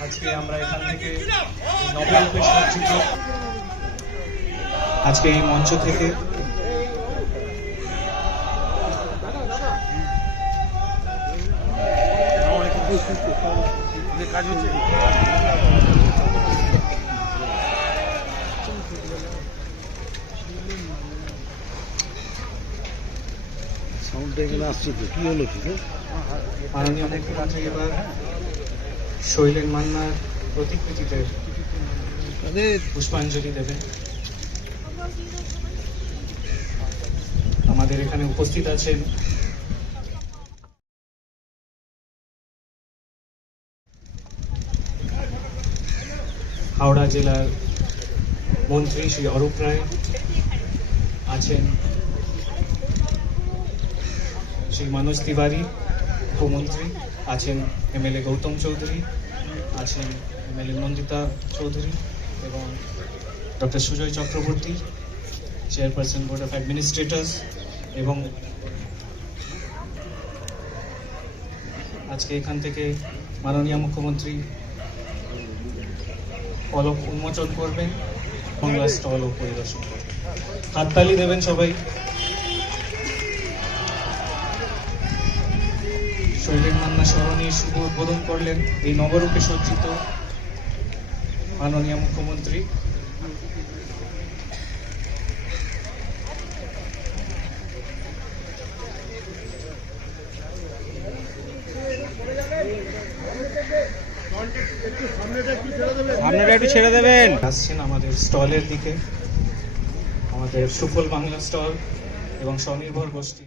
আজকে আমরা এখান থেকে নোবেল আজকে এই মঞ্চ থেকে সাউন্ডটা এখানে আসছে তো কি হলো ঠিক মাননীয় মুখ্যমন্ত্রী এবার শৈলেন মান্নার প্রতিকৃতিতে পুষ্পাঞ্জলি দেবেন আমাদের এখানে উপস্থিত আছেন হাওড়া জেলার মন্ত্রী শ্রী অরূপ রায় আছেন শ্রী মনোজ তিওয়ারি উপমন্ত্রী আছেন এমএলএ গৌতম চৌধুরী, আছেন এমএলএ নন্দিতা চৌধুরী এবং doctor Sujoy Chakraborty, chairperson board of administrators এবং আজকে এখান থেকে মাননীয় মুখ্যমন্ত্রী ফলক উন্মোচন করবেন, বাংলা স্টলও পরিদর্শন করবেন। হাততালি দেবেন সবাই। শৈলেন মান্না স্মরণী শুভ উদ্বোধন করলেন এই নবরূপে সজ্জিত মাননীয় মুখ্যমন্ত্রী। সামনেটা একটু ছেড়ে দেবেন। আসছেন আমাদের স্টলের দিকে আমাদের সুফল বাংলা স্টল এবং স্বনির্ভর গোষ্ঠীর